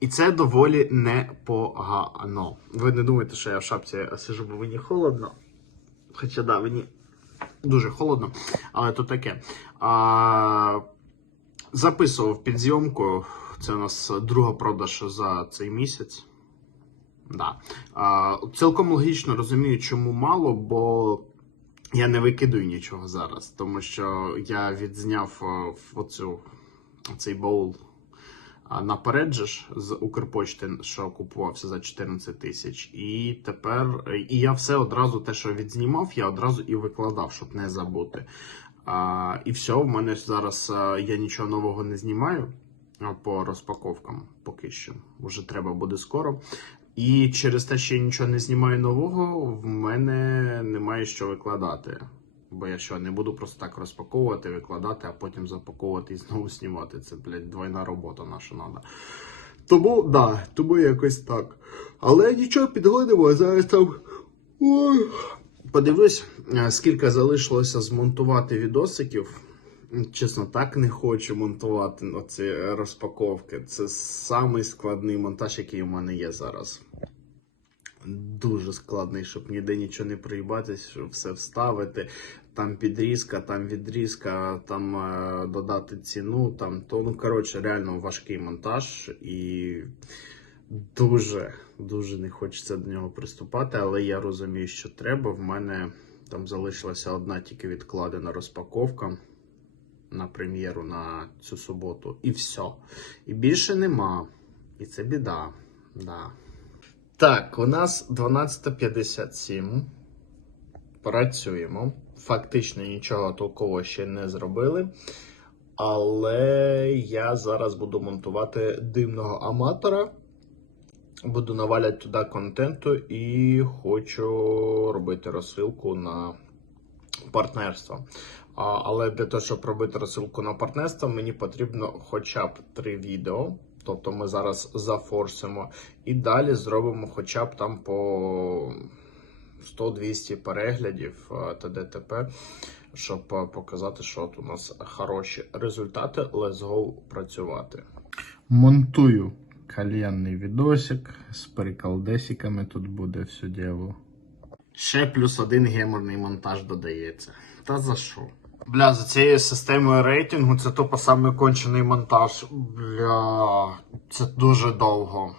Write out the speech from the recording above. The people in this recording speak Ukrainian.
І це доволі непогано. Ви не думаєте, що я в шапці сижу, бо мені холодно. Хоча да, мені дуже холодно, але то таке. А, записував під зйомку. Це у нас друга продаж за цей місяць. Да. А, цілком логічно розумію, чому мало, бо я не викидую нічого зараз, тому що я відзняв е, оцю, цей боул а, наперед же з Укрпочти, що купувався за 14 тисяч. І тепер і я все одразу те, що відзнімав, я одразу і викладав, щоб не забути. А, і все, в мене зараз е, я нічого нового не знімаю по розпаковкам поки що. Вже треба буде скоро. І через те, що я нічого не знімаю нового, в мене немає що викладати. Бо я що, не буду просто так розпаковувати, викладати, а потім запаковувати і знову знімати. Це, блядь, двойна робота наша треба. Тому, да, тому якось так. Але нічого підгодимо, зараз там. Ой. Подивлюсь, е, скільки залишилося змонтувати відосиків. Чесно, так не хочу монтувати оці розпаковки. Це самий складний монтаж, який у мене є зараз. Дуже складний, щоб ніде нічого не приїбатись, щоб все вставити. Там підрізка, там відрізка, там е, додати ціну, там то ну коротше, реально важкий монтаж і дуже, дуже не хочеться до нього приступати, але я розумію, що треба. В мене там залишилася одна тільки відкладена розпаковка на прем'єру на цю суботу. І все. І більше нема. І це біда. Да. Так, у нас 12.57. Працюємо. Фактично нічого толкового ще не зробили. Але я зараз буду монтувати дивного аматора. Буду наваляти туди контенту і хочу робити розсилку на партнерство. А, але для того, щоб робити розсилку на партнерство, мені потрібно хоча б три відео. Тобто ми зараз зафорсимо і далі зробимо хоча б там по 100-200 переглядів е, та ДТП, щоб е, показати, що от у нас хороші результати. Let's go працювати. Монтую кальянний відосик з приколдесиками. Тут буде все діло. Ще плюс один геморний монтаж додається. Та за що? Бля, за цією системою рейтингу це тупо самий кончений монтаж. Бля, це дуже довго.